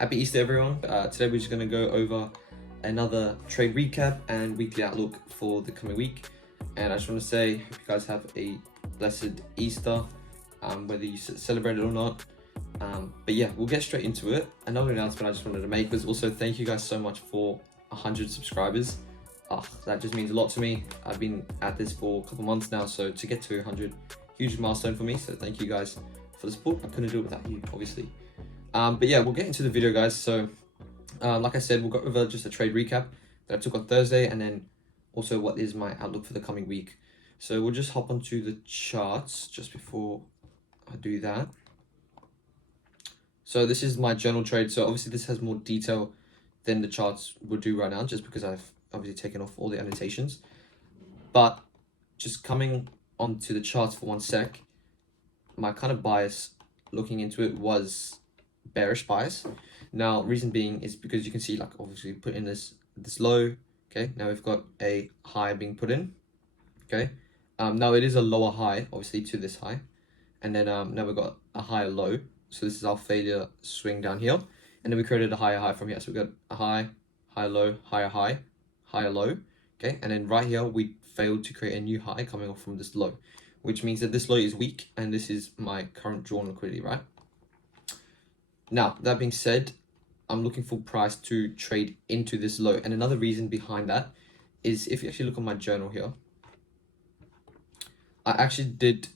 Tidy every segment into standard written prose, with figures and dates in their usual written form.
Happy Easter, everyone. Today we're just going to go over another trade recap and weekly outlook for the coming week. And I just want to say, hope you guys have a blessed Easter, whether you celebrate it or not. But yeah, we'll get straight into it. Another announcement I just wanted to make was also thank you guys so much for 100 subscribers. That just means a lot to me. I've been at this for a couple months now, so to get to 100, huge milestone for me. So thank you guys for the support. I couldn't do it without you, obviously. But yeah, we'll get into the video, guys. So like I said, we'll go over just a trade recap that I took on Thursday, and then also what is my outlook for the coming week. So we'll just hop onto the charts just before I do that. So this is my journal trade. So obviously this has more detail than the charts will do right now, just because I've obviously taken off all the annotations. But just coming onto the charts for one sec, my kind of bias looking into it was bearish bias. Now reason being is because you can see, like, obviously put in this low. Okay, now we've got a high being put in. Okay, now it is a lower high obviously to this high, and then now we've got a higher low. So this is our failure swing down here, and then we created a higher high from here. So we got a high, higher low, higher high, higher low. Okay, and then right here we failed to create a new high coming off from this low, which means that this low is weak, and this is my current drawn liquidity, right? Now, that being said, I'm looking for price to trade into this low. And another reason behind that is if you actually look on my journal here, I actually did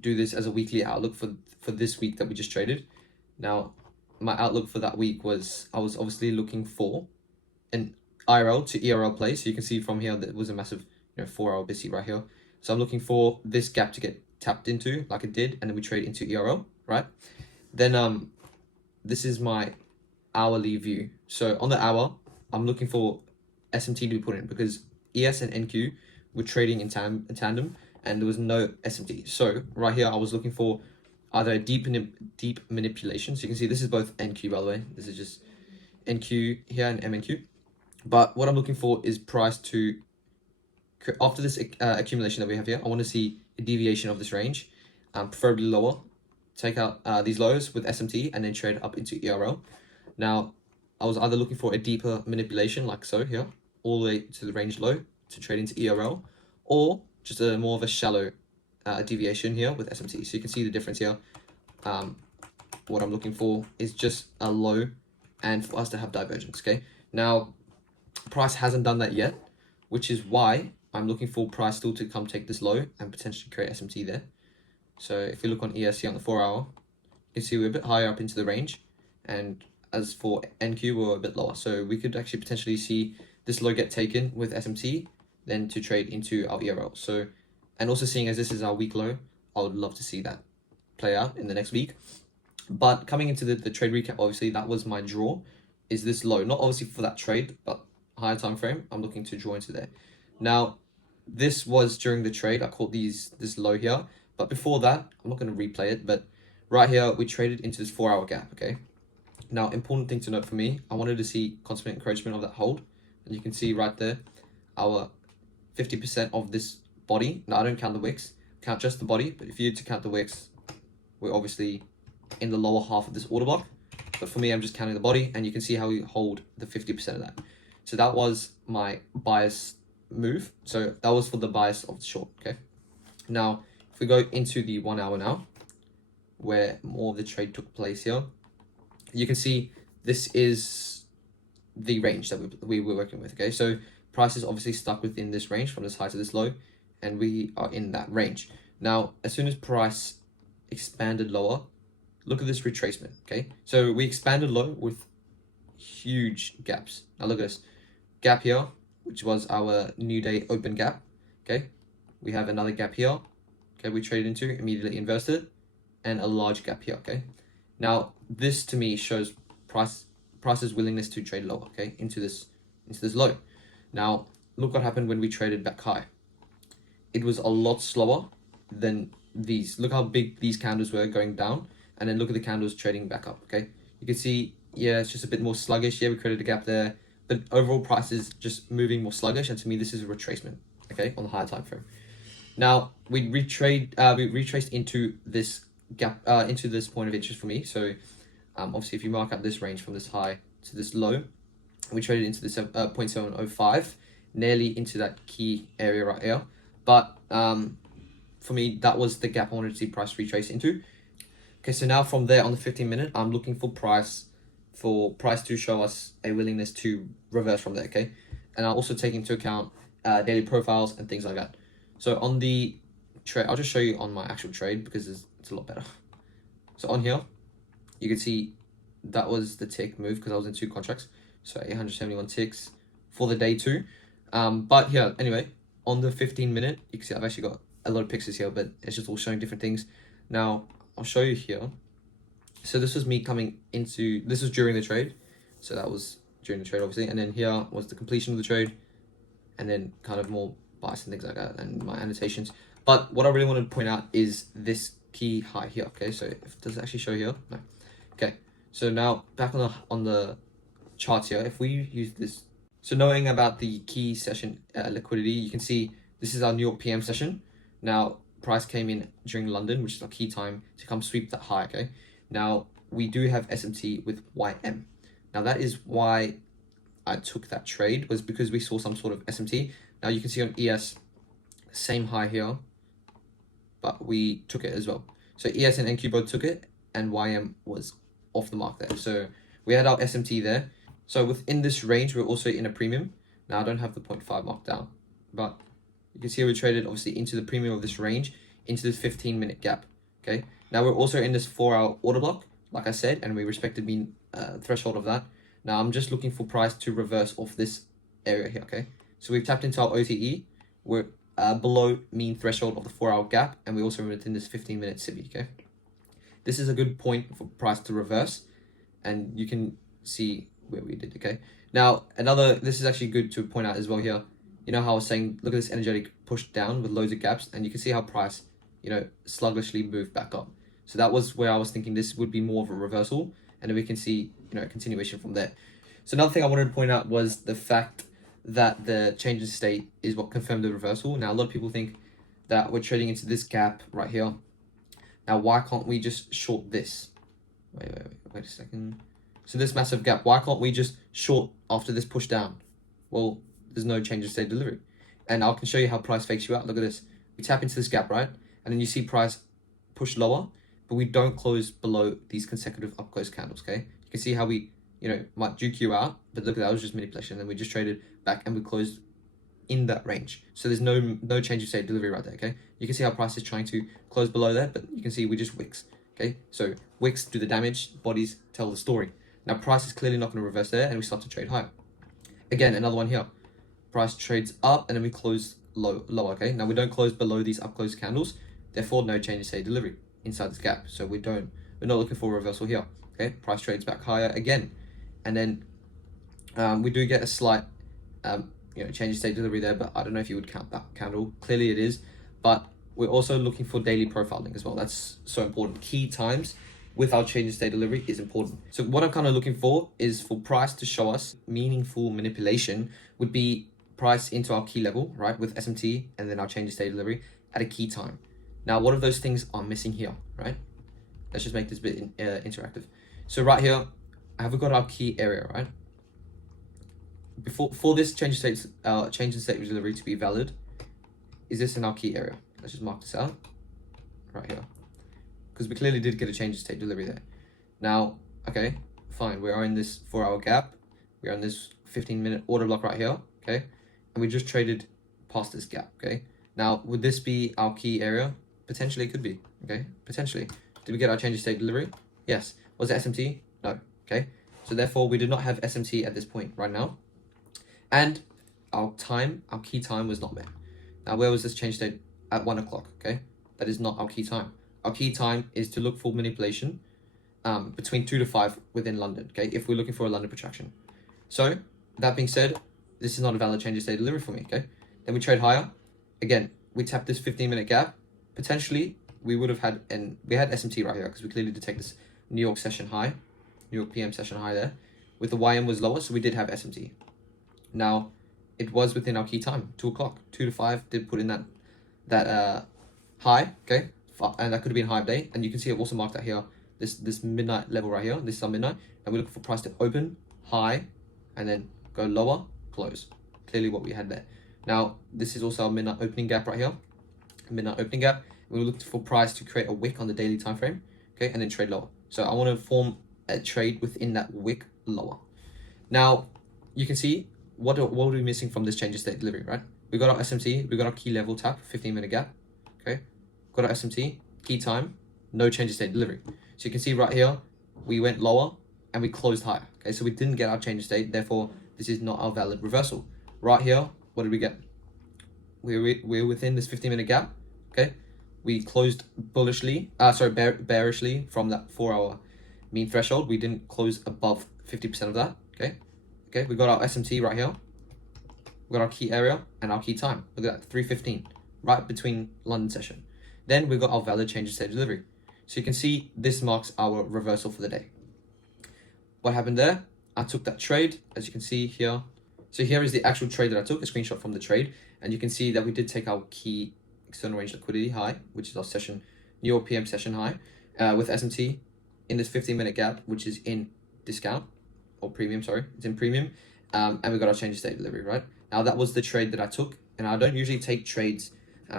do this as a weekly outlook for this week that we just traded. Now, my outlook for that week was, I was obviously looking for an IRL to ERL play. So you can see from here that it was a massive 4-hour BTC right here. So I'm looking for this gap to get tapped into like it did, and then we trade into ERL, right? Then this is my hourly view. So on the hour, I'm looking for SMT to be put in because ES and NQ were trading in tandem, and there was no SMT. So right here, I was looking for either a deep manipulation. So you can see this is both NQ, by the way. This is just NQ here and MNQ. But what I'm looking for is price to, after this accumulation that we have here, I want to see a deviation of this range, preferably lower. Take out these lows with SMT and then trade up into ERL. Now, I was either looking for a deeper manipulation like so here, all the way to the range low to trade into ERL, or just a more of a shallow deviation here with SMT. So you can see the difference here. What I'm looking for is just a low and for us to have divergence, okay? Now, price hasn't done that yet, which is why I'm looking for price still to come take this low and potentially create SMT there. So if we look on ESC on the 4-hour, you can see we're a bit higher up into the range, and as for NQ, we're a bit lower. So we could actually potentially see this low get taken with SMT, then to trade into our ERL. So, and also seeing as this is our week low, I would love to see that play out in the next week. But coming into the trade recap, obviously that was my draw, is this low. Not obviously for that trade, but higher time frame, I'm looking to draw into there. Now, this was during the trade. I caught this low here. But before that, I'm not going to replay it, but right here, we traded into this 4-hour gap, okay? Now, important thing to note for me, I wanted to see constant encroachment of that hold. And you can see right there, our 50% of this body. Now, I don't count the wicks, count just the body. But if you to count the wicks, we're obviously in the lower half of this order block. But for me, I'm just counting the body, and you can see how we hold the 50% of that. So that was my bias move. So that was for the bias of the short, okay? Now, if we go into the 1 hour now, where more of the trade took place here, you can see this is the range that we were working with, okay? So price is obviously stuck within this range from this high to this low, and we are in that range. Now, as soon as price expanded lower, look at this retracement, okay? So we expanded low with huge gaps. Now look at this gap here, which was our new day open gap, okay? We have another gap here. Okay, we traded into, immediately inversed it, and a large gap here, okay? Now, this to me shows price's willingness to trade lower, okay, into this low. Now, look what happened when we traded back high. It was a lot slower than these. Look how big these candles were going down, and then look at the candles trading back up, okay? You can see, yeah, it's just a bit more sluggish. Yeah, we created a gap there, but overall price is just moving more sluggish, and to me, this is a retracement, okay, on the higher time frame. Now, we retraced into this gap, into this point of interest for me. So Obviously, if you mark out this range from this high to this low, we traded into the 0.705, nearly into that key area right here. But for me, that was the gap I wanted to see price retrace into. Okay, so now from there on the 15-minute, I'm looking for price to show us a willingness to reverse from there, okay? And I'll also take into account daily profiles and things like that. So on the trade, I'll just show you on my actual trade because it's a lot better. So on here, you can see that was the tick move because I was in 2 contracts. So 871 ticks for the day 2. But yeah, anyway, on the 15-minute, you can see I've actually got a lot of pictures here, but it's just all showing different things. Now, I'll show you here. So this was me coming into, this was during the trade. So that was during the trade, obviously. And then here was the completion of the trade. And then kind of more bias and things like that and my annotations. But what I really want to point out is this key high here, okay? So if does it actually show here? No. Okay, so now back on the charts here, if we use this, so knowing about the key session liquidity, you can see this is our New York PM session. Now price came in during London, which is our key time to come sweep that high, okay? Now we do have SMT with YM. Now that is why I took that trade, was because we saw some sort of SMT. Now you can see on ES, same high here, but we took it as well. So ES and NQ both took it, and YM was off the mark there. So we had our SMT there. So within this range, we're also in a premium. Now I don't have the 0.5 marked down, but you can see we traded obviously into the premium of this range, into this 15-minute gap, okay? Now we're also in this 4-hour order block, like I said, and we respected mean threshold of that. Now I'm just looking for price to reverse off this area here, okay? So we've tapped into our OTE. We're below mean threshold of the 4-hour gap, and we also within this 15-minute CIBI, okay? This is a good point for price to reverse, and you can see where we did, okay? Now, this is actually good to point out as well here. You know how I was saying, look at this energetic push down with loads of gaps, and you can see how price, sluggishly moved back up. So that was where I was thinking this would be more of a reversal, and then we can see, a continuation from there. So another thing I wanted to point out was the fact that the change in state is what confirmed the reversal. Now, a lot of people think that we're trading into this gap right here. Now, why can't we just short this? Wait a second. So this massive gap, why can't we just short after this push down? Well, there's no change in state delivery. And I can show you how price fakes you out. Look at this. We tap into this gap, right? And then you see price push lower, but we don't close below these consecutive up close candles, okay? You can see how we, might juke you out, but look, that was just manipulation. And then we just traded back and we closed in that range. So there's no change in state delivery right there, okay? You can see how price is trying to close below that, but you can see we just wicks, okay? So wicks do the damage, bodies tell the story. Now price is clearly not going to reverse there, and we start to trade higher. Again, another one here. Price trades up, and then we close lower, okay? Now we don't close below these up close candles, therefore no change in state delivery inside this gap. So we're not looking for a reversal here, okay? Price trades back higher again, and then we do get a slight change in state delivery there, but I don't know if you would count that candle. Clearly it is, but we're also looking for daily profiling as well. That's so important. Key times with our change in state delivery is important. So what I'm kind of looking for is for price to show us meaningful manipulation would be price into our key level, right? With SMT and then our change in state delivery at a key time. Now, what of those things are missing here, right? Let's just make this bit interactive. So right here, have we got our key area, right? For this change in state delivery to be valid, is this in our key area? Let's just mark this out right here, because we clearly did get a change in state delivery there. Now, okay, fine. We are in this 4-hour gap. We are in this 15-minute order block right here, okay? And we just traded past this gap, okay? Now, would this be our key area? Potentially, it could be, okay? Potentially. Did we get our change in state delivery? Yes. Was it SMT? No, okay? So therefore, we did not have SMT at this point right now. And our key time was not met. Now, where was this change state? At 1 o'clock, okay? That is not our key time. Our key time is to look for manipulation between 2 to 5 within London, okay? If we're looking for a London protraction. So, that being said, this is not a valid change in state delivery for me, okay? Then we trade higher. Again, we tap this 15-minute gap. Potentially, we would have had, we had SMT right here because we clearly detect this New York session high, New York PM session high there. With the YM was lower, so we did have SMT. Now, it was within our key time, 2 o'clock. 2 to 5 did put in that high, okay? And that could have been high of day. And you can see it also marked out here this midnight level right here. This is our midnight, and we're looking for price to open high, and then go lower, close. Clearly what we had there. Now this is also our midnight opening gap right here. Midnight opening gap. We're looking for price to create a wick on the daily time frame, okay, and then trade lower. So I want to form a trade within that wick lower. Now you can see what are we missing from this change of state delivery, right? We got our SMT, we got our key level tap, 15-minute gap, okay? Got our SMT, key time, no change of state delivery. So you can see right here, we went lower and we closed higher, okay? So we didn't get our change of state, therefore this is not our valid reversal. Right here, what did we get? We're within this 15-minute gap, okay? We closed bullishly, bearishly from that 4-hour mean threshold. We didn't close above 50% of that, okay? Okay, we got our SMT right here. We got our key area and our key time. Look at that, 3:15, right between London session. Then we got our valid change of state delivery. So you can see this marks our reversal for the day. What happened there? I took that trade, as you can see here. So here is the actual trade that I took, a screenshot from the trade. And you can see that we did take our key external range liquidity high, which is our session, New York PM session high, with SMT in this 15-minute gap, which is in discount, or premium, sorry, it's in premium. And we got our change of state delivery, right? Now that was the trade that I took, and I don't usually take trades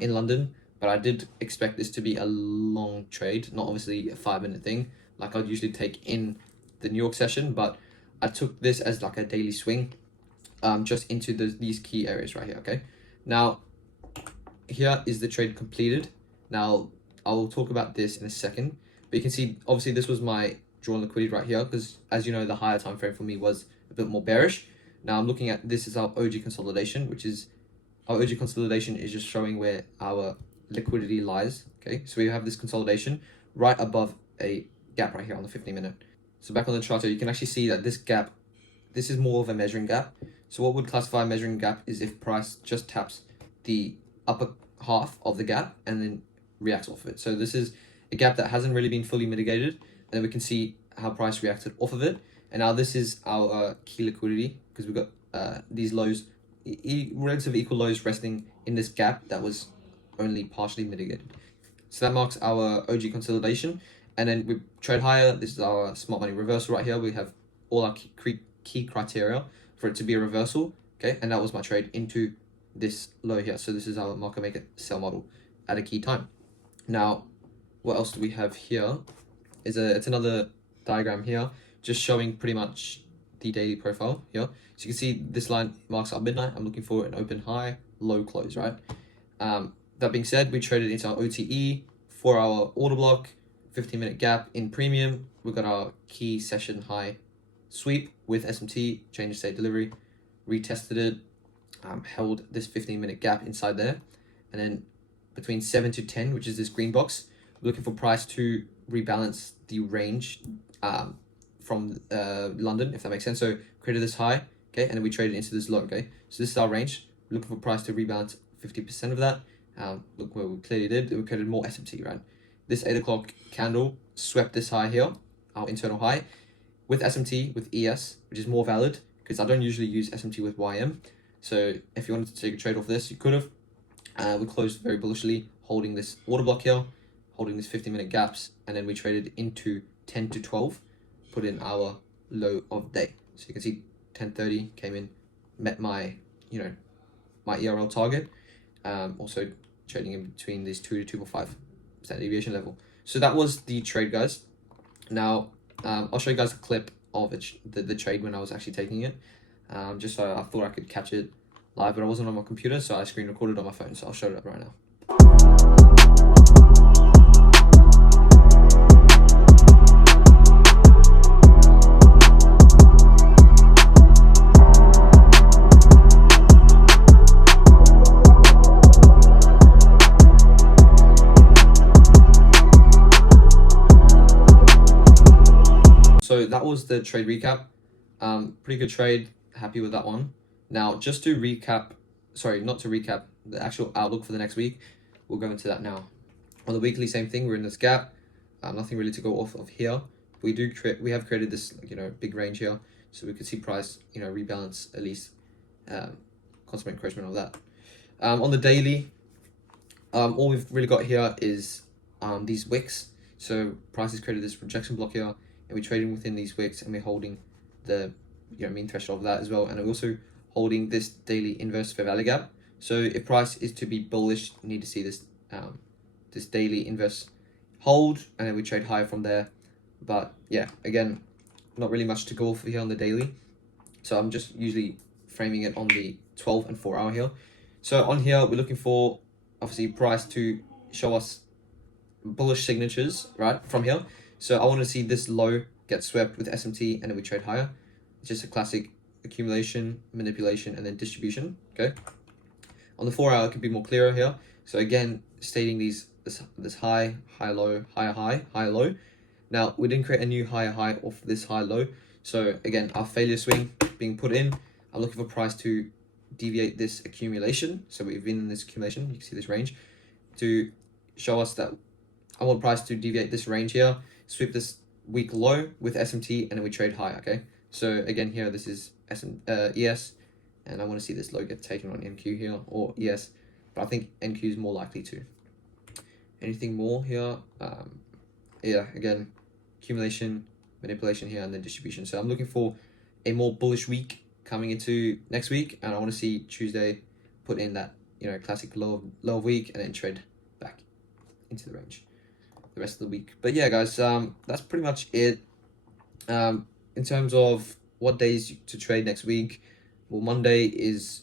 in London, but I did expect this to be a long trade, not obviously a 5-minute thing, like I'd usually take in the New York session, but I took this as like a daily swing, just into these key areas right here, okay? Now, here is the trade completed. Now, I'll talk about this in a second, but you can see, obviously this was my drawn liquidity right here, because as you know, the higher time frame for me was a bit more bearish. Now I'm looking at this as our OG consolidation, which is our OG consolidation is just showing where our liquidity lies. Okay, so we have this consolidation right above a gap right here on the 15-minute. So back on the chart, you can actually see that this gap, this is more of a measuring gap. So what would classify a measuring gap is if price just taps the upper half of the gap and then reacts off of it. So this is a gap that hasn't really been fully mitigated, and then we can see how price reacted off of it. And now this is our key liquidity, because we've got these lows, relatively equal lows resting in this gap that was only partially mitigated. So that marks our OG consolidation. And then we trade higher. This is our smart money reversal right here. We have all our key criteria for it to be a reversal. Okay, and that was my trade into this low here. So this is our market maker sell model at a key time. Now, what else do we have here? It's another diagram here, just showing pretty much the daily profile here. So you can see this line marks our midnight. I'm looking for an open high, low close, right? That being said, we traded into our OTE, 4-hour order block, 15-minute gap in premium. We got our key session high sweep with SMT, change of state delivery, retested it, held this 15-minute gap inside there. And then between 7 to 10, which is this green box, we're looking for price to rebalance the range from London, if that makes sense. So created this high, okay, and then we traded into this low, okay. So this is our range. We're looking for price to rebalance 50% of that. Look where we clearly did. We created more SMT, right? This 8 o'clock candle swept this high here, our internal high, with SMT, with ES, which is more valid, because I don't usually use SMT with YM. So if you wanted to take a trade off this, you could have. We closed very bullishly, holding this order block here, holding these 15-minute gaps, and then we traded into 10 to 12, put in our low of day. So you can see 10:30 came in, met my, my ERL target. Also trading in between these 2 to 2.5% deviation level. So that was the trade, guys. Now, I'll show you guys a clip of it, the trade when I was actually taking it. Just so I thought I could catch it live, but I wasn't on my computer, so I screen recorded on my phone. So I'll show it up right now. So that was the trade recap. Pretty good trade, happy with that one. Now, just to recap, sorry, not to recap, the actual outlook for the next week, we'll go into that now. On the weekly, same thing, we're in this gap. Nothing really to go off of here. We have created this, big range here, so we could see price, rebalance at least, constant encouragement of that. On the daily, all we've really got here is these wicks. So price has created this rejection block here, and we're trading within these wicks, and we're holding the mean threshold of that as well, and we're also holding this daily inverse fair value gap. So if price is to be bullish, you need to see this this daily inverse hold, and then we trade higher from there. But yeah, again, not really much to go for here on the daily, so I'm just usually framing it on the 12 and 4 hour here. So on here, we're looking for obviously price to show us bullish signatures right from here. So I want to see this low get swept with SMT, and then we trade higher. It's just a classic accumulation, manipulation, and then distribution. Okay, on the 4 hour it could be more clearer here. So again, stating this high, high, low, higher, high, higher, low. Now we didn't create a new higher high off this high low. So again, our failure swing being put in. I'm looking for price to deviate this accumulation. So we've been in this accumulation. You can see this range to show us that I want price to deviate this range here, sweep this week low with SMT, and then we trade high. Okay. So again, here this is ES, and I want to see this low get taken on NQ here or ES, but I think NQ is more likely to. Anything more here? Yeah, again, accumulation, manipulation here, and then distribution. So I'm looking for a more bullish week coming into next week, and I want to see Tuesday put in that classic low week, and then trade back into the range the rest of the week. But yeah, guys, that's pretty much it. In terms of what days to trade next week, well, Monday is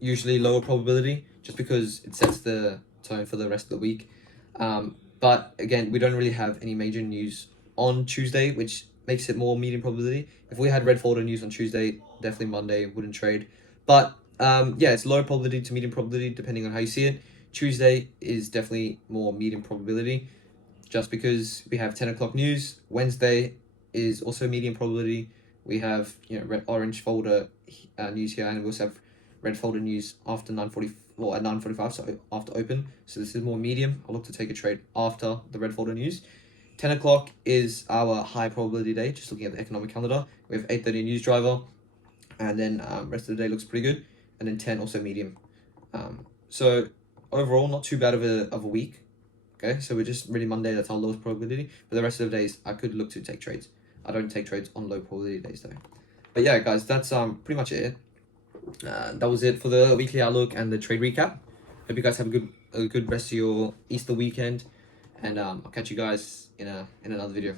usually lower probability just because it sets the tone for the rest of the week. But again, we don't really have any major news on Tuesday, which makes it more medium probability. If we had red folder news on Tuesday, definitely Monday wouldn't trade. But yeah, it's lower probability to medium probability depending on how you see it. Tuesday is definitely more medium probability just because we have 10 o'clock news. Wednesday is also medium probability. We have red orange folder news here, and we also have red folder news after 9:40 or at 9:45, so after open. So this is more medium. I'll look to take a trade after the red folder news. 10 o'clock is our high probability day, just looking at the economic calendar. We have 8:30 news driver, and then rest of the day looks pretty good. And then 10 also medium. So overall, not too bad of a week. Okay, so we're just really Monday, that's our lowest probability. But the rest of the days, I could look to take trades. I don't take trades on low probability days though. But yeah, guys, that's pretty much it. That was it for the weekly outlook and the trade recap. Hope you guys have a good rest of your Easter weekend, and I'll catch you guys in another video.